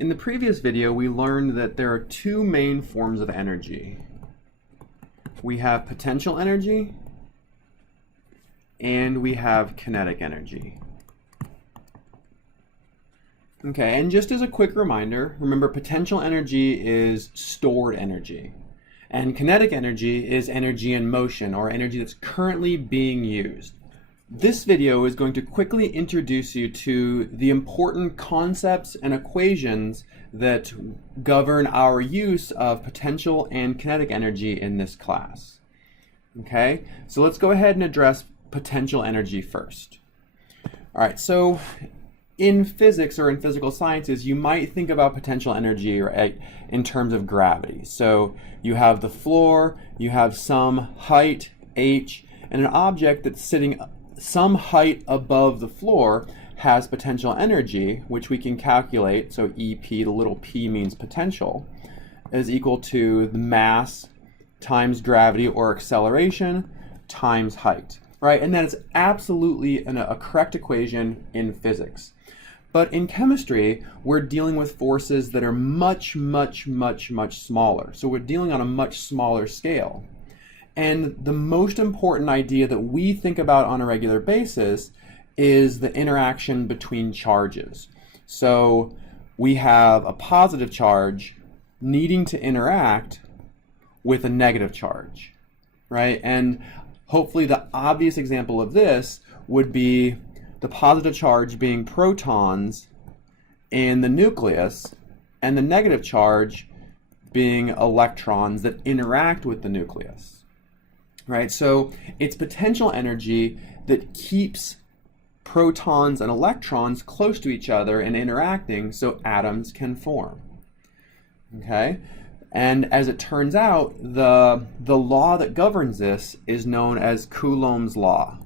In the previous video, we learned that there are two main forms of energy. We have potential energy and we have kinetic energy. Okay, and just as a quick reminder, remember potential energy is stored energy, and kinetic energy is energy in motion, or energy that's currently being used. This video is going to quickly introduce you to the important concepts and equations that govern our use of potential and kinetic energy in this class. Okay, so let's go ahead and address potential energy first. All right, so in physics or in physical sciences, you might think about potential energy, right, in terms of gravity. So you have the floor, you have some height, h, and an object that's sitting some height above the floor has potential energy, which we can calculate. So EP, the little p means potential, is equal to the mass times gravity or acceleration times height, right? And that is absolutely a correct equation in physics. But in chemistry, we're dealing with forces that are much smaller. So we're dealing on a much smaller scale. And the most important idea that we think about on a regular basis is the interaction between charges. So we have a positive charge needing to interact with a negative charge, right? And hopefully the obvious example of this would be the positive charge being protons in the nucleus and the negative charge being electrons that interact with the nucleus. Right, so it's potential energy that keeps protons and electrons close to each other and interacting so atoms can form. Okay, and as it turns out, the law that governs this is known as Coulomb's law.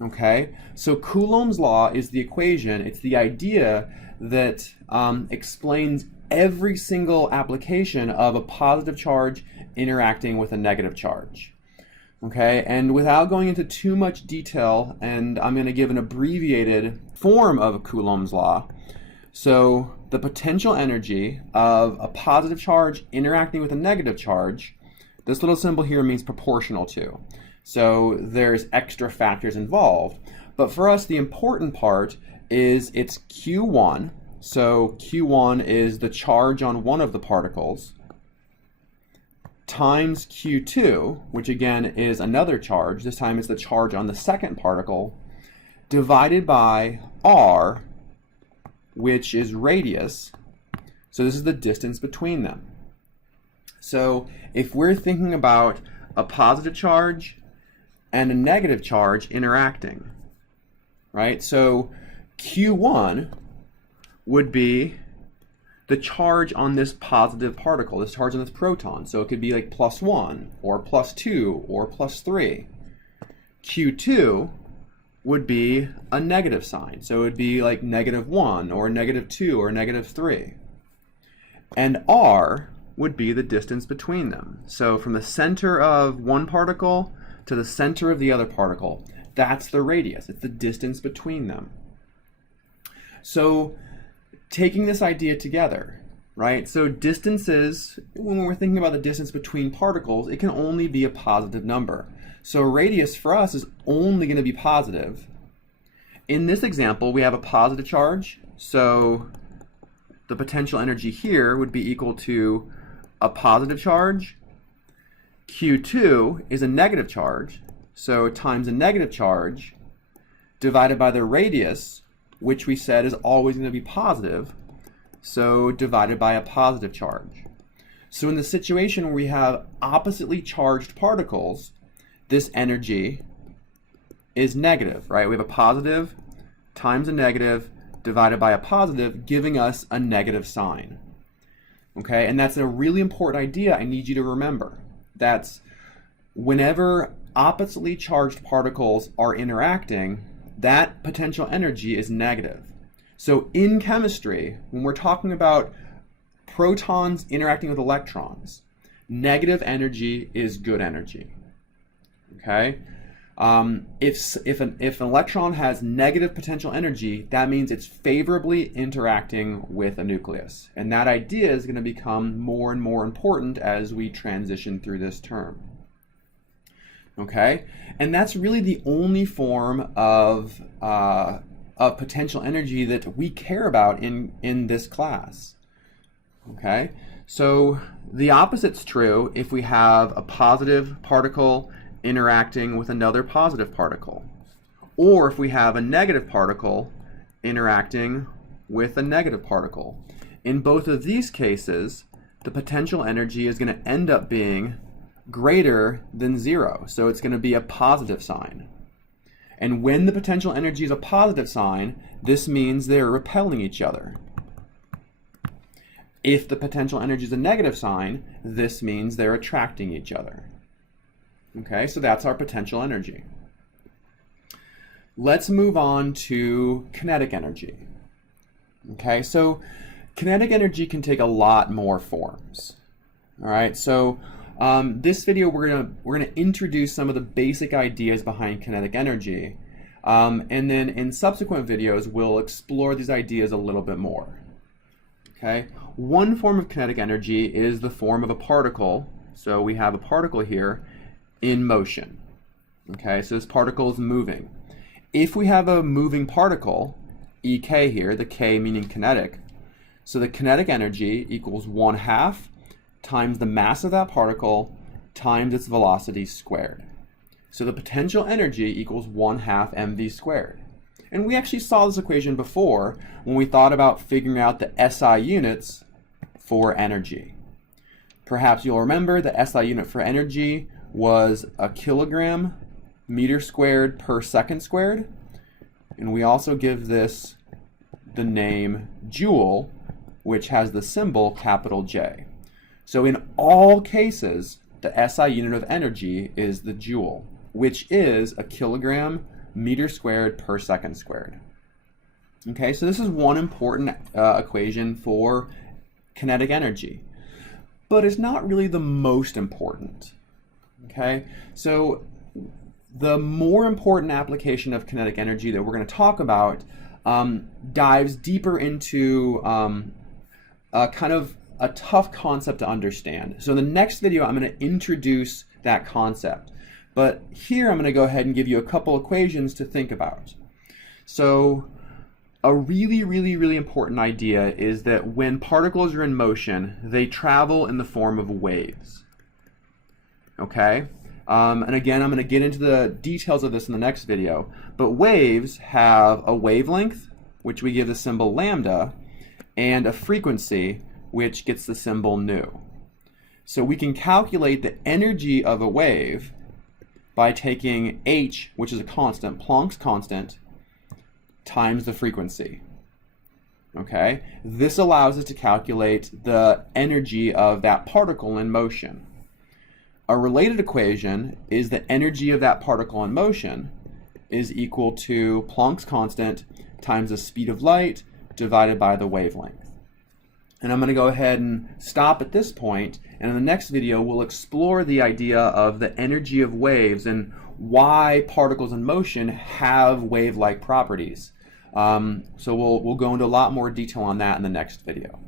Okay, so Coulomb's law is the equation, it's the idea that explains every single application of a positive charge interacting with a negative charge. Okay, and without going into too much detail, and I'm going to give an abbreviated form of Coulomb's law. So the potential energy of a positive charge interacting with a negative charge, this little symbol here means proportional to. So there's extra factors involved. But for us, the important part is it's Q1. So Q1 is the charge on one of the particles times Q2, which again is another charge, this time it's the charge on the second particle, divided by R, which is radius. So this is the distance between them. So if we're thinking about a positive charge and a negative charge interacting, right? So Q1 would be the charge on this positive particle, this charge on this proton. So it could be like +1 or +2 or +3. Q2 would be a negative sign. So it would be like -1 or -2 or -3. And R would be the distance between them. So from the center of one particle to the center of the other particle, that's the radius. It's the distance between them. So taking this idea together, right? So distances, when we're thinking about the distance between particles, it can only be a positive number. So radius for us is only going to be positive. In this example, we have a positive charge, so the potential energy here would be equal to a positive charge. Q2 is a negative charge, so times a negative charge divided by the radius, which we said is always going to be positive, so divided by a positive charge. So in the situation where we have oppositely charged particles, this energy is negative, right? We have a positive times a negative divided by a positive, giving us a negative sign. Okay, and that's a really important idea I need you to remember. That's whenever oppositely charged particles are interacting, that potential energy is negative. So in chemistry, when we're talking about protons interacting with electrons, negative energy is good energy. Okay? If an electron has negative potential energy, that means it's favorably interacting with a nucleus. And that idea is going to become more and more important as we transition through this term. Okay? And that's really the only form of potential energy that we care about in this class. Okay? So the opposite's true if we have a positive particle interacting with another positive particle, or if we have a negative particle interacting with a negative particle. In both of these cases, the potential energy is going to end up being greater than 0, so it's going to be a positive sign. And when the potential energy is a positive sign, this means they're repelling each other. If the potential energy is a negative sign, this means they're attracting each other. Okay, so that's our potential energy. Let's move on to kinetic energy. Okay, so kinetic energy can take a lot more forms. All right, so this video we're gonna introduce some of the basic ideas behind kinetic energy, and then in subsequent videos we'll explore these ideas a little bit more. Okay, one form of kinetic energy is the form of a particle. So we have a particle here in motion. Okay, so this particle is moving. If we have a moving particle, EK here, the K meaning kinetic, so the kinetic energy equals 1/2 times the mass of that particle times its velocity squared. So the potential energy equals 1/2 mv squared. And we actually saw this equation before when we thought about figuring out the SI units for energy. Perhaps you'll remember the SI unit for energy was a kilogram meter squared per second squared. And we also give this the name joule, which has the symbol capital J. So in all cases, the SI unit of energy is the joule, which is a kilogram meter squared per second squared. Okay, so this is one important equation for kinetic energy, but it's not really the most important. Okay, so the more important application of kinetic energy that we're going to talk about dives deeper into kind of a tough concept to understand. So in the next video, I'm going to introduce that concept. But here I'm going to go ahead and give you a couple equations to think about. So a really important idea is that when particles are in motion, they travel in the form of waves. Okay? And again, I'm going to get into the details of this in the next video. But waves have a wavelength, which we give the symbol lambda, and a frequency, which gets the symbol nu. So we can calculate the energy of a wave by taking h, which is a constant, Planck's constant, times the frequency. Okay? This allows us to calculate the energy of that particle in motion. A related equation is the energy of that particle in motion is equal to Planck's constant times the speed of light divided by the wavelength. And I'm going to go ahead and stop at this point, and in the next video we'll explore the idea of the energy of waves and why particles in motion have wave-like properties. So we'll go into a lot more detail on that in the next video.